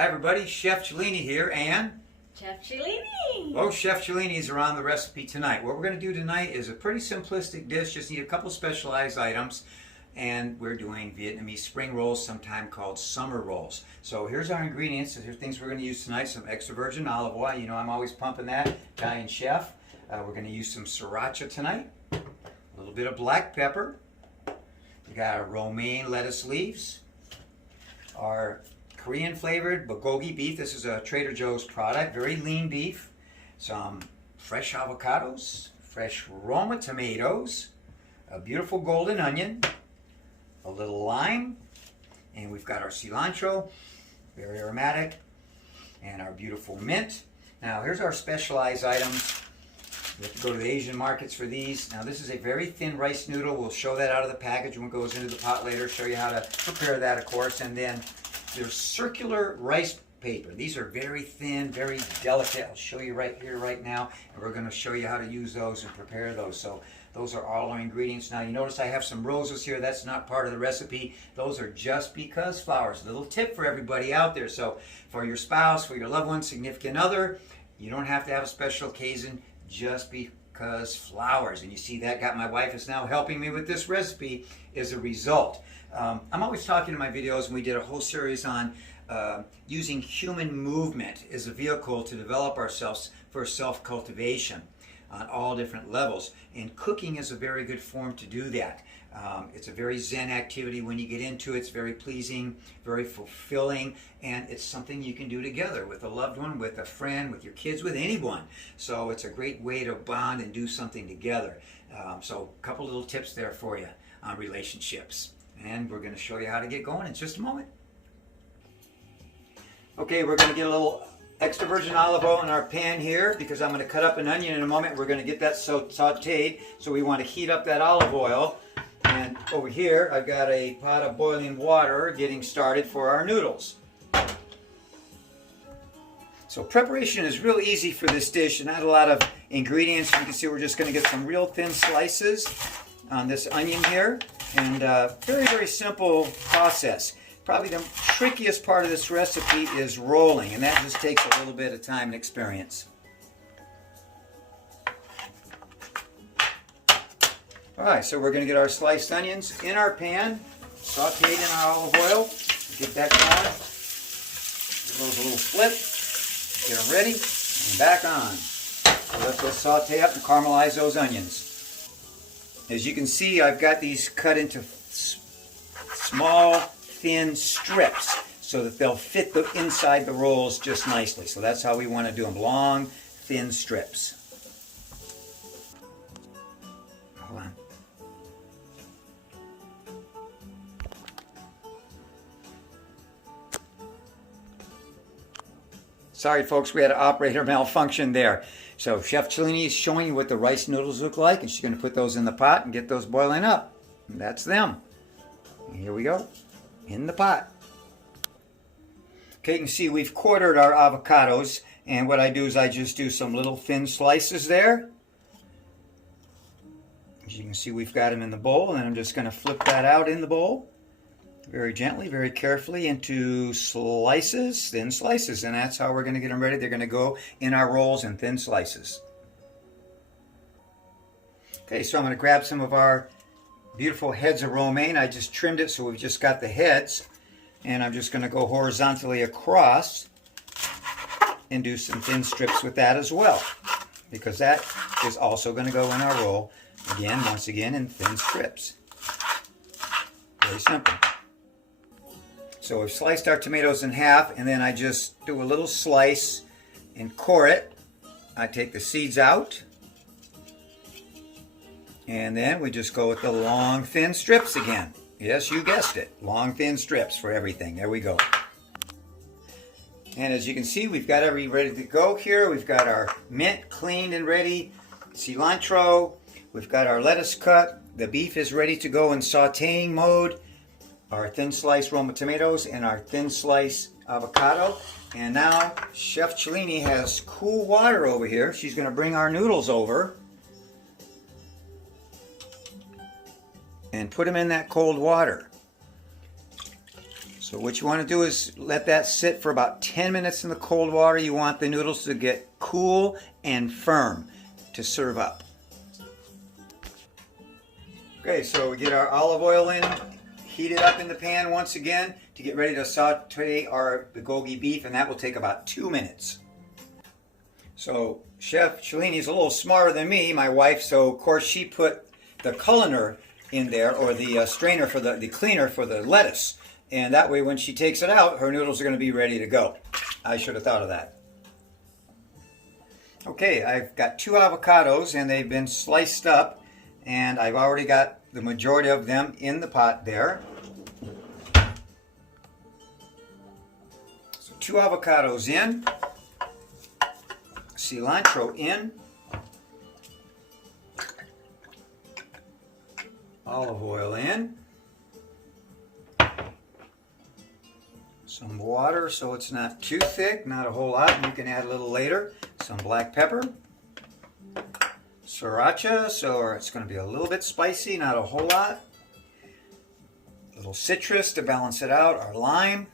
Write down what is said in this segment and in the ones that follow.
Hi everybody, Chef Cellini here and Chef Cellini. both Chef Cellini's are on the recipe tonight. What we're going to do tonight is a pretty simplistic dish, just need a couple specialized items, and we're doing Vietnamese spring rolls, sometimes called summer rolls. So here's our ingredients. Here's things we're going to use tonight. Some extra virgin olive oil, you know I'm always pumping that, Italian chef. We're going to use some sriracha tonight, a little bit of black pepper. We got our romaine lettuce leaves, our Korean flavored bulgogi beef. This is a Trader Joe's product, very lean beef. Some fresh avocados, fresh Roma tomatoes, a beautiful golden onion, a little lime, and we've got our cilantro, very aromatic, and our beautiful mint. Now here's our specialized items. We have to go to the Asian markets for these. Now this is a very thin rice noodle. We'll show that out of the package when it goes into the pot later, show you how to prepare that, of course. And then there's circular rice paper. These are very thin, very delicate. I'll show you right here, right now. And we're going to show you how to use those and prepare those. So those are all our ingredients. Now you notice I have some roses here. That's not part of the recipe. Those are just because flowers. A little tip for everybody out there. So for your spouse, for your loved one, significant other, you don't have to have a special occasion, just because flowers. And you see that my wife is now helping me with this recipe as a result. I'm always talking in my videos, and we did a whole series on using human movement as a vehicle to develop ourselves for self-cultivation on all different levels. And cooking is a very good form to do that. It's a very zen activity when you get into it. It's very pleasing, very fulfilling, and it's something you can do together with a loved one, with a friend, with your kids, with anyone. So it's a great way to bond and do something together. So a couple little tips there for you on relationships. And we're going to show you how to get going in just a moment. Okay, we're going to get a little extra virgin olive oil in our pan here because I'm going to cut up an onion in a moment. We're going to get that sauteed, so we want to heat up that olive oil. And over here, I've got a pot of boiling water getting started for our noodles. So preparation is real easy for this dish, not a lot of ingredients. You can see we're just going to get some real thin slices on this onion here. And very, very simple process. Probably the trickiest part of this recipe is rolling, and that just takes a little bit of time and experience. Alright, so we're going to get our sliced onions in our pan, sauteed in our olive oil. Get that going. Give those a little flip. Get them ready, and back on. So let's go saute up and caramelize those onions. As you can see, I've got these cut into small, thin strips so that they'll fit inside the rolls just nicely. So that's how we want to do them, long, thin strips. Hold on. Sorry folks, we had an operator malfunction there. So Chef Cellini is showing you what the rice noodles look like, and she's going to put those in the pot and get those boiling up. And that's them. And here we go, in the pot. Okay, you can see we've quartered our avocados, and what I do is I just do some little thin slices there. As you can see, we've got them in the bowl, and I'm just going to flip that out in the bowl. Very gently, very carefully into slices, thin slices, and that's how we're going to get them ready. They're going to go in our rolls in thin slices. Okay, so I'm going to grab some of our beautiful heads of romaine. I just trimmed it, so we've just got the heads, and I'm just going to go horizontally across and do some thin strips with that as well, because that is also going to go in our roll, again, once again, in thin strips. Very simple. So we've sliced our tomatoes in half, and then I just do a little slice and core it. I take the seeds out, and then we just go with the long, thin strips again. Yes, you guessed it. Long, thin strips for everything. There we go. And as you can see, we've got everything ready to go here. We've got our mint cleaned and ready, cilantro. We've got our lettuce cut. The beef is ready to go in sauteing mode. Our thin sliced Roma tomatoes and our thin sliced avocado. And now Chef Cellini has cool water over here. She's going to bring our noodles over and put them in that cold water. So what you want to do is let that sit for about 10 minutes in the cold water. You want the noodles to get cool and firm to serve up. Okay, so we get our olive oil in, heat it up in the pan once again to get ready to saute our bulgogi beef, and that will take about 2 minutes. So Chef Cellini is a little smarter than me, my wife, so of course she put the colander in there, or the strainer for the cleaner for the lettuce. And that way when she takes it out, her noodles are going to be ready to go. I should have thought of that. Okay, I've got 2 avocados and they've been sliced up, and I've already got the majority of them in the pot there. So 2 avocados in, cilantro in, olive oil in, some water so it's not too thick, not a whole lot, and you can add a little later. Some black pepper, sriracha, so it's going to be a little bit spicy, not a whole lot. A little citrus to balance it out, our lime.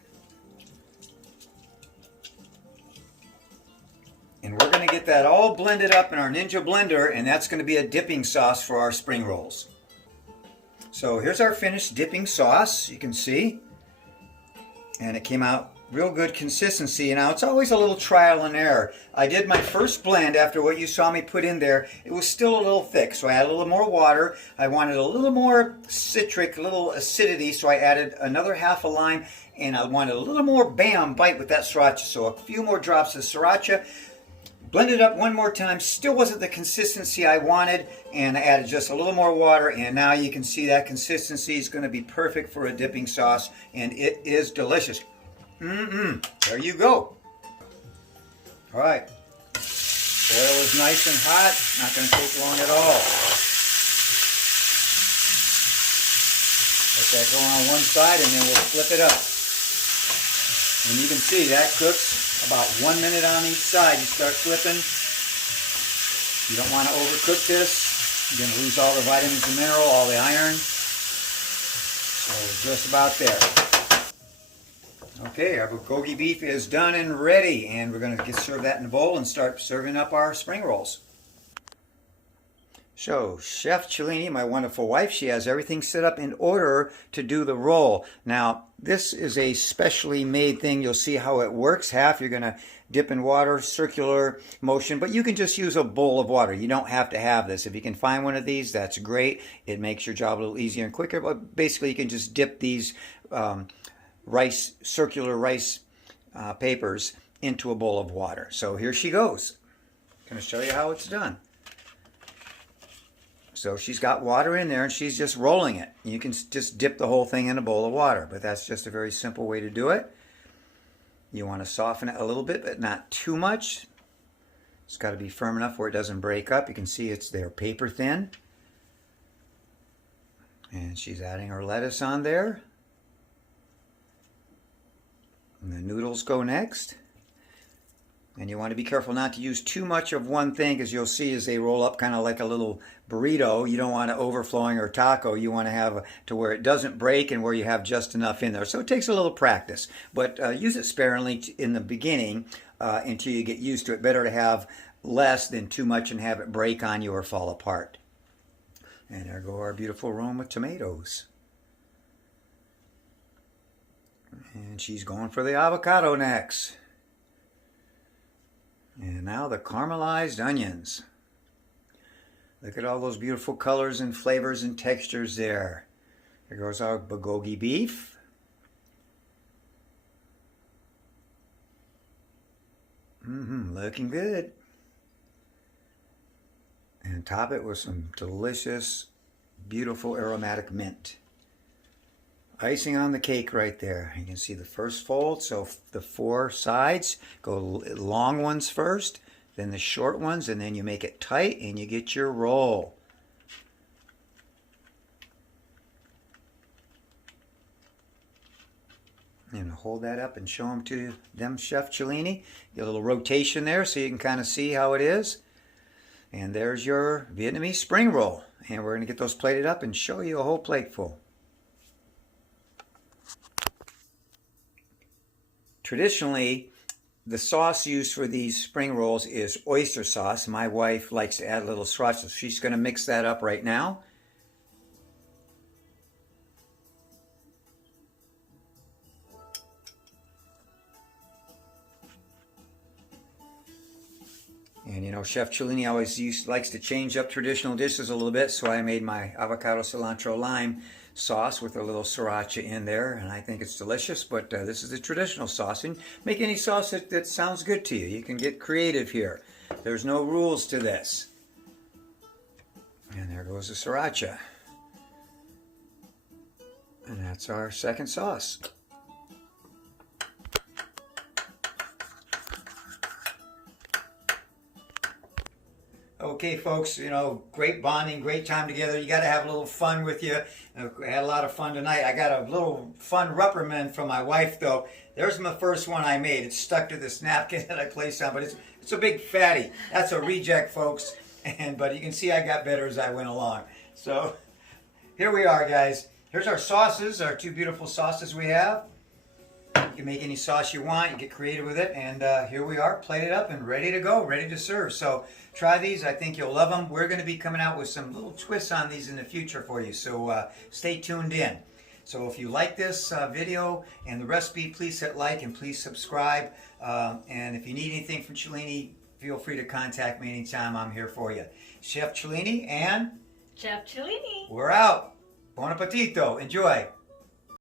And we're going to get that all blended up in our Ninja blender, and that's going to be a dipping sauce for our spring rolls. So here's our finished dipping sauce, you can see. And it came out real good consistency. Now it's always a little trial and error. I did my first blend after what you saw me put in there. It was still a little thick, so I added a little more water. I wanted a little more citric, a little acidity, so I added another half a lime, and I wanted a little more bite with that sriracha, so a few more drops of sriracha. Blended up one more time, still wasn't the consistency I wanted, and I added just a little more water, and now you can see that consistency is going to be perfect for a dipping sauce, and it is delicious. There you go. All right. Oil is nice and hot, not going to take long at all. Let that go on one side, and then we'll flip it up. And you can see that cooks about 1 minute on each side. You start flipping. You don't want to overcook this. You're going to lose all the vitamins and mineral, all the iron. So just about there. Okay, our bulgogi beef is done and ready, and we're going to serve that in a bowl and start serving up our spring rolls. So, Chef Cellini, my wonderful wife, she has everything set up in order to do the roll. Now, this is a specially made thing. You'll see how it works. Half you're going to dip in water, circular motion, but you can just use a bowl of water. You don't have to have this. If you can find one of these, that's great. It makes your job a little easier and quicker, but basically you can just dip these circular rice papers into a bowl of water. So here she goes. I'm going to show you how it's done. So she's got water in there and she's just rolling it. You can just dip the whole thing in a bowl of water, but that's just a very simple way to do it. You want to soften it a little bit, but not too much. It's got to be firm enough where it doesn't break up. You can see it's there paper thin. And she's adding her lettuce on there. And the noodles go next. And you want to be careful not to use too much of one thing, because you'll see as they roll up kind of like a little burrito, you don't want it overflowing, or taco. You want to have to where it doesn't break and where you have just enough in there. So it takes a little practice, but use it sparingly in the beginning until you get used to it. Better to have less than too much and have it break on you or fall apart. And there go our beautiful Roma tomatoes. And she's going for the avocado next. And now the caramelized onions. Look at all those beautiful colors and flavors and textures there. Here goes our bulgogi beef. Looking good. And top it with some delicious, beautiful aromatic mint. Icing on the cake right there. You can see the first fold, so the 4 sides, go long ones first, then the short ones, and then you make it tight and you get your roll. And hold that up and show them to them, Chef Cellini. Get a little rotation there so you can kind of see how it is. And there's your Vietnamese spring roll. And we're going to get those plated up and show you a whole plate full. Traditionally, the sauce used for these spring rolls is oyster sauce. My wife likes to add a little sriracha. She's going to mix that up right now. And you know, Chef Cellini always likes to change up traditional dishes a little bit, so I made my avocado cilantro lime sauce with a little sriracha in there, and I think it's delicious. But this is the traditional sauce, and make any sauce that sounds good to you. You can get creative here. There's no rules to this. And there goes the sriracha. And that's our second sauce. Okay, folks, you know, great bonding, great time together. You got to have a little fun with you. I had a lot of fun tonight. I got a little fun reprimand from my wife, though. There's my first one I made. It's stuck to this napkin that I placed on, but it's a big fatty. That's a reject, folks. But you can see I got better as I went along. So here we are, guys. Here's our sauces, our two beautiful sauces we have. You can make any sauce you want. You get creative with it. And here we are, plated up and ready to go, ready to serve. So try these. I think you'll love them. We're going to be coming out with some little twists on these in the future for you. So stay tuned in. So if you like this video and the recipe, please hit like and please subscribe. And if you need anything from Cellini, feel free to contact me anytime. I'm here for you. Chef Cellini and Chef Cellini. we're out. Buon appetito. Enjoy.